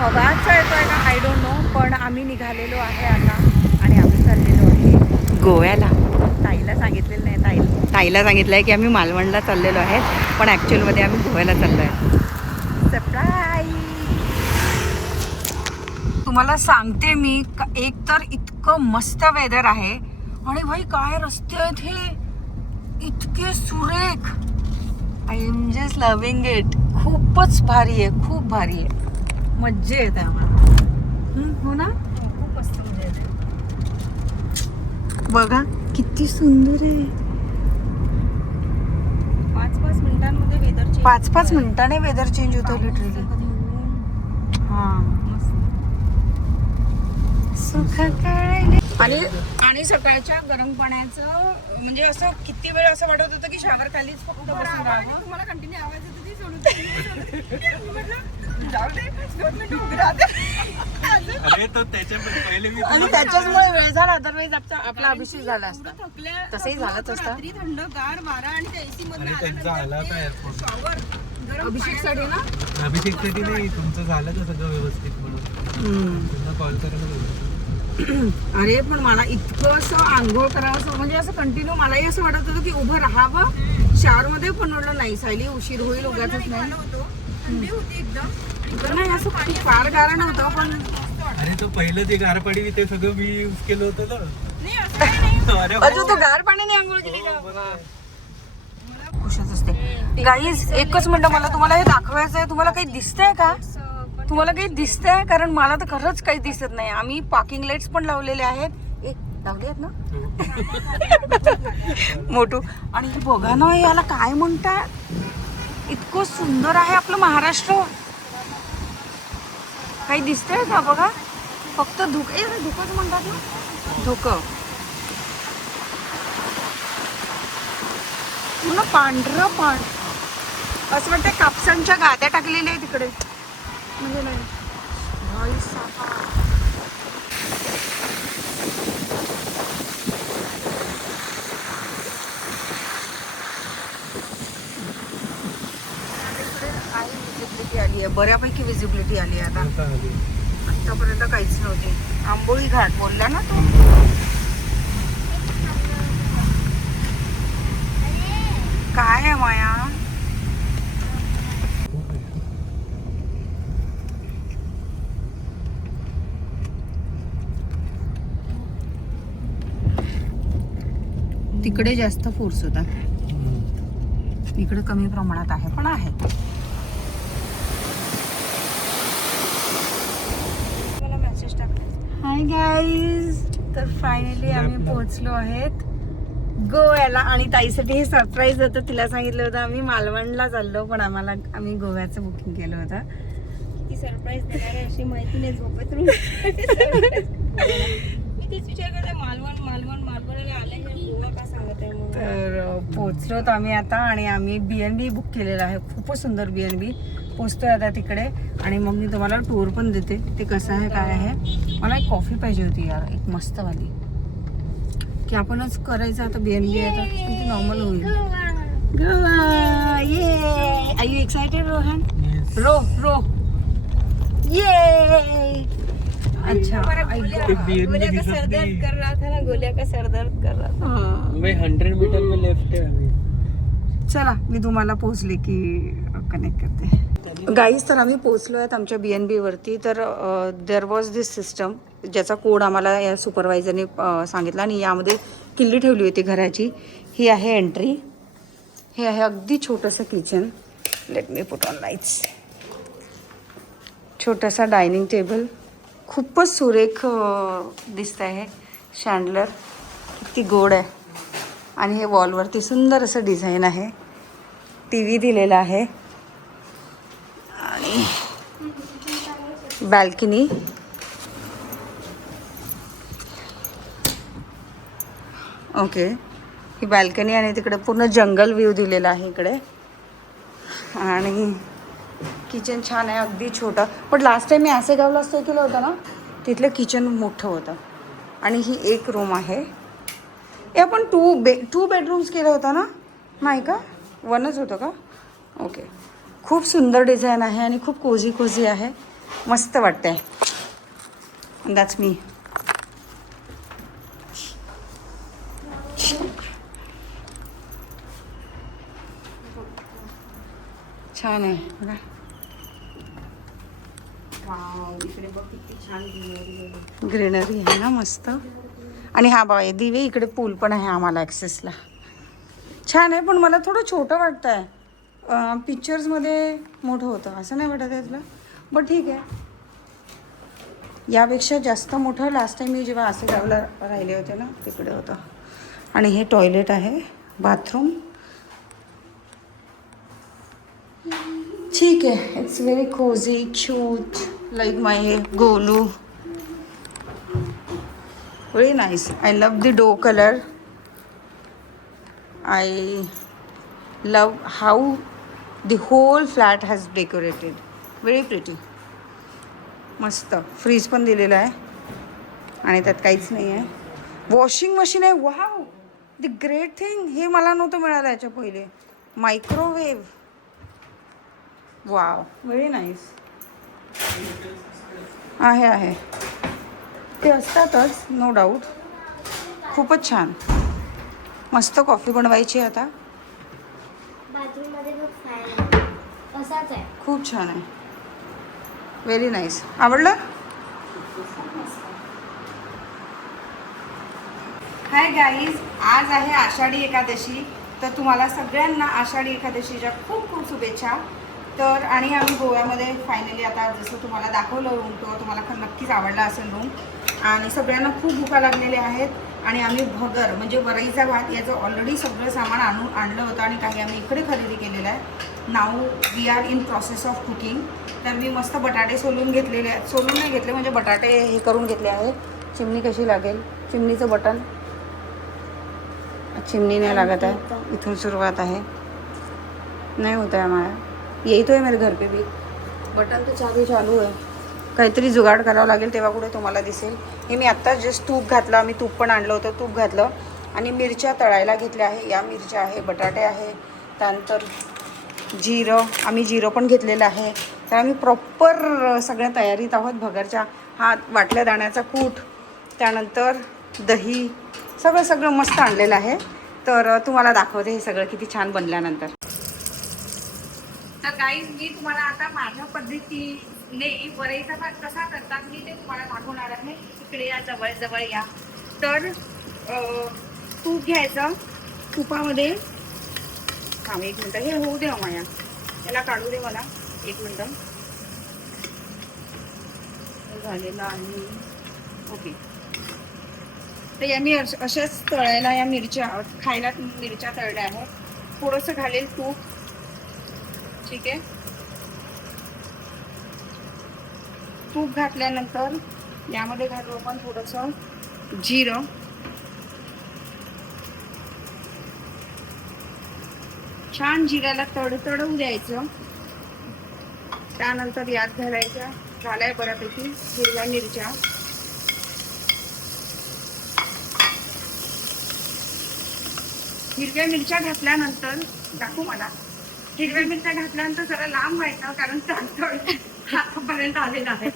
हवाचा येतोय का I don't know, पण आम्ही निघालेलो आहे आता आणि आम्ही चाललेलो आहे गोव्याला. ताईला सांगितलेलं नाही, ताईला सांगितलं आहे की आम्ही मालवणला चाललेलो आहे, पण ॲक्च्युअलमध्ये आम्ही गोव्याला चाललो आहे. सरप्राईज. तुम्हाला सांगते मी, एक तर इतकं मस्त वेदर आहे आणि भाई काय रस्ते आहेत हे, इतके सुरेख. I am just loving it. खूपच भारी आहे, खूप भारी आहे, मज्जा येते आम्हाला. हो ना, खूप मस्त मजा येते. बघा किती सुंदर आहे. 5-5 मिनिटांमध्ये वेदर चेंज, 5-5 मिनिटाने वेदर चेंज होतं लिटरली. हा सुख आणि सकाळच्या गरम पाण्याचं म्हणजे असं किती वेळ असं वाटत होतं की शावर खालीच फक्त बसून राहावं. तुम्हाला कंटिन्यू आवाज येतो ती सोडून जाऊ दे 2 मिनिटं उभी राहते. अरे तो त्याच्यामुळे आणि त्याच्याचमुळे वेळ झाला, अदरवाईज आपला अभिषेक झाला असता. थकल्या तसंही झालंच असतं. रात्री थंड गार वारा आणि त्या एसी मध्ये त्यांचा आला होता एअरपोर्ट. शॉवर गरम अभिषेकसाठी ना. अभिषेकसाठी नाही, तुमचं झालं का सगळं व्यवस्थित म्हणून त्यांना कॉल करायला. अरे पण मला इतकं असं आंघोळ करावं असं म्हणजे असं कंटिन्यू मलाही असं वाटत होतं की उभं राहावं शावर मध्ये, पण म्हटलं नाही सायली उशीर होईल उगाचच नाही. होतो, थंडी होती एकदम. नाही असं फार गारा नव्हतं पण. अरे तो पहिलं जे गारपाडी ते सगळं मी यूज केलं होतं ना. नाही असं काही नाही. अरे अजून तो गार पाण्याने आंघोळ केली का? खुशच असते. गाईज एकच मिनिट, मला तुम्हाला हे दाखवायचं आहे. तुम्हाला काही दिसतंय का? तुम्हाला काही दिसतंय? कारण मला तर खरंच काही दिसत नाही. आम्ही पार्किंग लाईट्स पण लावलेले आहेत. लावले आहेत ना मोठू. आणि हे बघा ना, याला काय म्हणतात, इतकं सुंदर आहे आपलं महाराष्ट्र. काही दिसतंय का बघा, फक्त धुकंच म्हणतात ना, धुकं. पूर्ण पांढरं असं वाटतं कापसांच्या गाद्या टाकलेल्या आहे तिकडे. म्हणजे नाही भाई साहेब. विजिबिलिटी आली आहे, बऱ्यापैकी विजिबिलिटी आली आहे आता. आतापर्यंत काहीच नव्हती. आंबोळी घाट बोलला ना तो. काय आहे माया? तिकडे जास्त फोर्स होता, इकडे कमी प्रमाणात आहे, पण आहे. मला मेसेज टाकला. हाय गाईज, तर फायनली आम्ही पोहोचलो आहेत गोव्याला. आणि ताईसाठी हे सरप्राईज होतं. तिला सांगितलं होतं आम्ही मालवणला चाललो, पण आम्ही गोव्याचं बुकिंग केलं होतं. ती सरप्राईज देणार आहे अशी माहिती नाही. झोपेत मी तेच विचार करते, मालवण आले गोवा का सांगत आहे म्हणून. तर पोहोचलोत आम्ही आता आणि आम्ही BNB बुक केलेलं आहे. खूपच सुंदर BNB. पोचतोय आता तिकडे आणि मग मी तुम्हाला टूर पण देते ते कसं आहे काय आहे. मला एक कॉफी पाहिजे होती यार, एक मस्तवाली, की आपणच करायचं आता. BNB आहे तर किती नॉर्मल होईल. गोवा ये. Are you excited Rohan? रो ये. अच्छा, गोलिया का सरदर्द कर रहा था ना, गोलिया का सरदर्द कर रहा था. 100 मीटर में लेफ्ट है अभी. चला मी तुम्हाला पोहोचले की कनेक्ट करते. गाईज, तर आम्ही पोहोचलो आहेत आमच्या BNB वरती. तर देअर वॉज दिस सिस्टम ज्याचा कोड आम्हाला या सुपरवायझरने सांगितला आणि यामध्ये किल्ली ठेवली होती घराची. ही आहे एंट्री. हे आहे अगदी छोटंसं kitchen. Let me put on lights. छोटासा डायनिंग टेबल, खूपच सुरेख दिसत आहे. शँडलर किती गोड आहे. आणि हे वॉलवरती सुंदर असं डिझाईन आहे. TV दिलेला आहे आणि बॅल्कनी. ओके, ही बॅल्कनी आणि तिकडे पूर्ण जंगल व्ह्यू दिलेला आहे इकडे. आणि किचन छान आहे, अगदी छोटं. पण लास्ट टाइम मी असं गावला स्टे केलं होतं ना, तिथलं किचन मोठं होतं. आणि ही एक रूम आहे. हे आपण टू बेडरूम्स केलं होतं ना, नाही का? 1च होतं का? ओके. खूप सुंदर डिझाईन आहे आणि खूप कोझी आहे. मस्त वाटतंय. दॅट्स मी. छान आहे बघा. वाव, इकडे बघ किती छान ग्रीनरी आहे ना, मस्त. आणि हा बघा दिवे, इकडे पूल पण आहे आम्हाला ॲक्सेसला. छान आहे, पण मला थोडं छोटं वाटतं आहे. पिक्चर्समध्ये मोठं होतं असं नाही वाटत आहे तुला? बट ठीक आहे, यापेक्षा जास्त मोठं लास्ट टाईम मी जेव्हा असं गावला राहिले होते ना तिकडे होतं. आणि हे टॉयलेट आहे, बाथरूम. ठीक आहे, it's very cosy, cute, like my Golu. Very nice. I love the door colour. I love how the whole flat has decorated. Very pretty. मस्त. फ्रीज पण दिलेला आहे आणि त्यात काहीच नाही आहे. वॉशिंग मशीन आहे. Wow, the great thing. हे मला नव्हतं मिळालं याच्या पहिले. मायक्रोवेव्ह. Wow, very nice. आहे ते असतातच, नो डाऊट. खूपच छान. मस्त कॉफी बनवायची आता. बाथरूममध्ये बघ फॅन असाच आहे. खूप छान आहे. Very nice. आवडलं? हाय गाईज, आज आहे आषाढी एकादशी. तर तुम्हाला सगळ्यांना आषाढी एकादशीच्या खूप खूप शुभेच्छा. तर आणि आम्ही गोव्यामध्ये फायनली आता जसं तुम्हाला दाखवलं रूम, तो तुम्हाला नक्कीच आवडला असेल रूम. आणि सगळ्यांना खूप भुका लागलेल्या आहेत. आणि आम्ही भगर म्हणजे वरईचा भात याचं ऑलरेडी सगळं सामान आणलं होतं आणि काही आम्ही इकडे खरेदी केलेलं आहे. Now we are in process of cooking. तर मी मस्त बटाटे सोलून घेतलेले आहेत. सोलून नाही घेतले म्हणजे बटाटे हे करून घेतले आहेत. चिमणी कशी लागेल? चिमणीचं बटन, चिमणी नाही लागत आहे. इथून सुरुवात आहे. नाही होता है हमारा, यही तो है मेरे घर पे भी. बटन तो चालू है. काहीतरी जुगाड करावं लागेल, तेव्हा कुठे तुम्हाला दिसेल. हे मी आत्ता जस्ट तूप घातलं. आम्ही तूप पण आणलं होतं, तूप घातलं. आणि मिरच्या तळायला घेतल्या आहे. या मिरच्या आहे, बटाटे आहे, त्यानंतर जिरं, आम्ही जिरं पण घेतलेलं आहे. तर आम्ही प्रॉपर सगळ्या तयारीत आहोत. भगरच्या हा वाटल्या दाण्याचा कूट, त्यानंतर दही, सगळं मस्त आणलेलं आहे. तर तुम्हाला दाखवते हे सगळं किती छान बनल्यानंतर. तर गाईज, मी तुम्हाला आता माझ्या पद्धतीने वरईचा भात कसा करतात मी ते तुम्हाला दाखवणार आहे. इकडे या, जवळ या. तर तूप घ्यायचं. तुपामध्ये थांब एक मिनटं, हे होऊ दे माया, याला काढू दे मला एक मिनटं. झालेलं आहे. ओके. तर या मी अशाच तळायला या मिरच्या, खायला मिरच्या तळल्या आहेत. थोडंसं घालेल तूप. ठीक आहे. तूप घातल्यानंतर यामध्ये घालू आपण थोडंसं जिरं. छान जिऱ्याला तडतडवू द्यायचं. त्यानंतर यात घालायच्या झाल्या बऱ्यापैकी हिरव्या मिरच्या. हिरव्या मिरच्या घातल्यानंतर दाखवू मला. हिरव्या मिरच्या घातल्यानंतर जरा लांब व्हायचं, कारण तडतड हातापर्यंत आलेला आहे.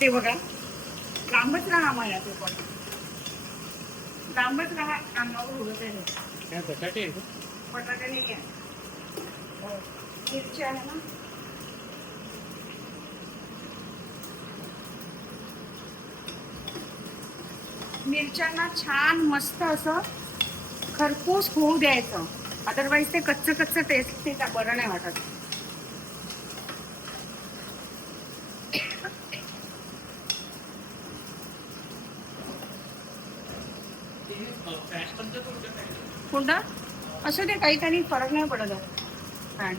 ते बघा, लांबच राहा मला. ते पण लांबच राहा. अंगावर उडत आहे. बटाटे बटाटे नाही आहे, मिरची आहे ना. मिरच्यांना छान मस्त असं खरपूस होऊ द्यायचं. अदरवाईज ते कच्चं टेस्ट ते बरं नाही वाटत. कोणता असं ते काही फरक नाही पडत कारण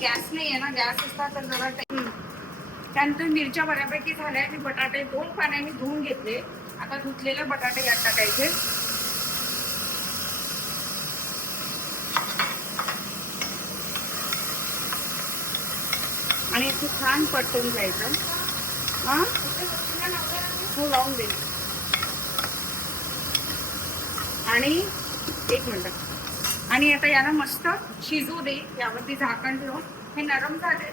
गॅस नाही आहे ना. गॅस असता तर जरा त्यानंतर मिरच्या बऱ्यापैकी झाल्या. मी बटाटे 2 पाण्याने धुवून घेतले. आता धुतलेले बटाटे यात टाकायचे. आणि इथे छान परतून घ्यायचं. हा, हो लावून दे. आणि एक मिनिट. आणि आता याला मस्त शिजू दे. यावरती झाकण ठेवून हे नरम झाले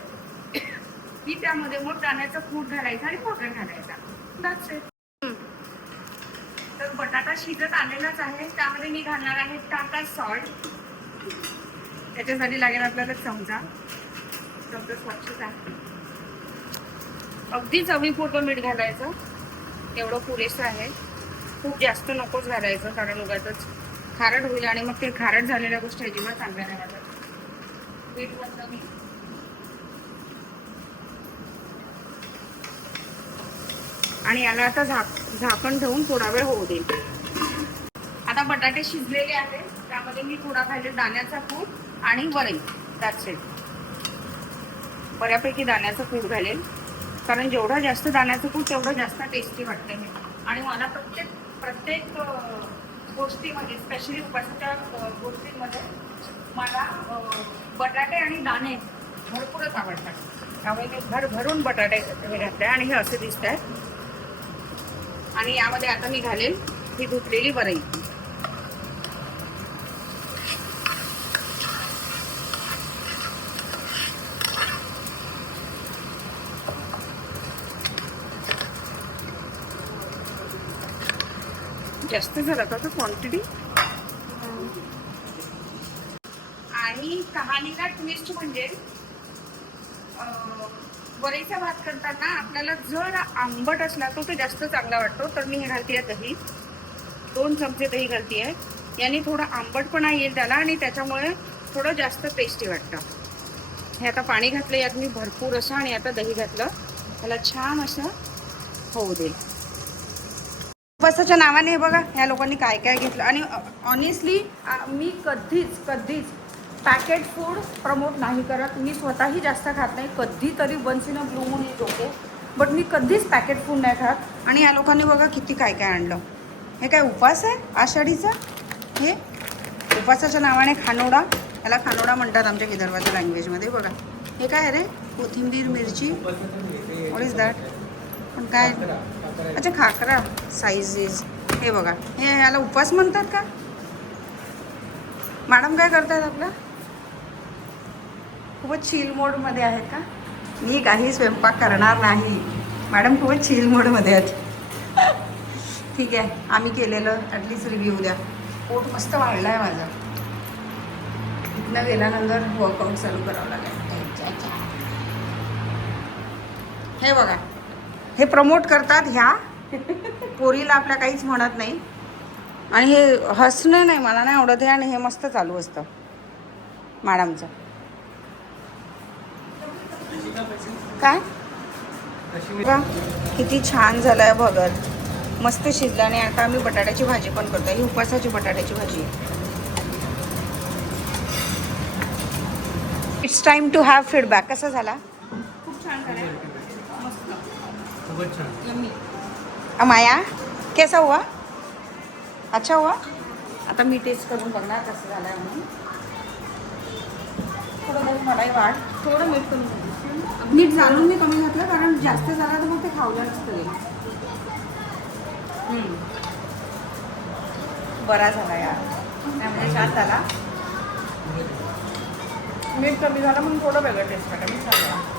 की त्यामध्ये मग दाण्याचा कूट घालायचा आणि वगैरे घालायचा. That's it. तर बटाटा शिजत आलेलाच आहे. त्यामध्ये मी घालणार आहे टाटा सॉल्ट. त्याच्यासाठी लागेल आपल्याला चमचा स्वच्छच आहे. अगदी चवीपुरतं मीठ घालायचं, एवढं पुरेसं आहे. खूप जास्त नकोच घालायचं, कारण उगाचच खारट होईल आणि मग ते खारट झालेल्या गोष्टी अजिबात चांगल्या नाही वाटत. मीठ घातलं मी. आणि याला आता झाकण ठेवून थोडा वेळ होऊ दे. आता बटाटे शिजलेले आहेत, त्यामध्ये मी थोडा खाली दाण्याचा कूट आणि वरई. That's it. बऱ्यापैकी दाण्याचं कूट घालेल, कारण जेवढा जास्त दाण्याचं कूट तेवढं जास्त टेस्टी वाटते हे. आणि मला प्रत्येक गोष्टीमध्ये, स्पेशली उपासाच्या गोष्टींमध्ये मला बटाटे आणि दाणे भरपूरच आवडतात. त्यामुळे मी भरून बटाटे हे घातले आणि हे असे दिसत आहेत. आणि यामध्ये आता मी घालेल ही धुतलेली वरई. जास्त झालं का क्वांटिटी. आणि कहाणीला ट्विस्ट म्हणजे वरईचा भात करताना आपल्याला जर आंबट असला तो जास्त चांगला वाटतो. तर मी हे घालते आहे दही, 2 चमचे दही घालते आहे. याने थोडा आंबटपणा येईल त्याला आणि त्याच्यामुळे थोडं जास्त टेस्टी वाटतं. हे आता पाणी घातलं यात मी भरपूर असं, आणि आता दही घातलं. त्याला छान असं होऊ दे. उपवासाच्या नावाने हे बघा ह्या लोकांनी काय काय घेतलं. आणि ऑनेस्टली मी कधीच पॅकेट फूड प्रमोट नाही करत. मी स्वतःही जास्त खात नाही. कधीतरी once in a blue moon is okay, but मी कधीच पॅकेट फूड नाही खात. आणि या लोकांनी बघा किती काय काय आणलं. हे काय उपवास आहे आषाढीचा? हे उपवासाच्या नावाने खानोडा, याला खानोडा म्हणतात आमच्या विदर्भाच्या लँग्वेजमध्ये. बघा हे काय रे, कोथिंबीर, मिरची, व्हॉट इज दॅट? पण काय, अच्छा खाकरा साईजेस. हे बघा, हे याला उपवास म्हणतात का? मॅडम काय करतात आपला? खूपच चिल मोडमध्ये आहेत का? मी काही स्वयंपाक करणार नाही. मॅडम खूपच चिल मोडमध्ये आहेत. ठीक आहे, आम्ही केलेलं ॲटलिस्ट रिव्ह्यू द्या. पोट मस्त वाढलं आहे माझं. इथनं गेल्यानंतर वर्कआउट चालू करावं लागेल. हे बघा, हे प्रमोट करतात ह्या पोरीला आपल्या काहीच म्हणत नाही. आणि हे हसणं नाही, मला नाही आवडत हे. आणि हे मस्त चालू असतं मॅडमचं. काय बघा किती छान झालं आहे भगर, मस्त शिजलं. आणि आता आम्ही बटाट्याची भाजी पण करतो. ही उपवासाची बटाट्याची भाजी आहे. It's time to have feedback. कसा झाला? खूप छान झाला, मस्त, खूपच छान. यम्मी. माया कैसा हुआ? अच्छा हुआ? आता मी टेस्ट करून बघणार कसं झालं आहे म्हणून. थोडं दही मलाही वाढ, थोडं मीठ करून घातलं. मीठ जाणून मी कमी घातलं, कारण जास्त झाला तर मग ते खावलं नसतं. बरा झाला यार, त्यामुळे छान झाला. मीठ कमी झालं म्हणून थोडं वेगळं टेस्ट वाटलं. मी झालं.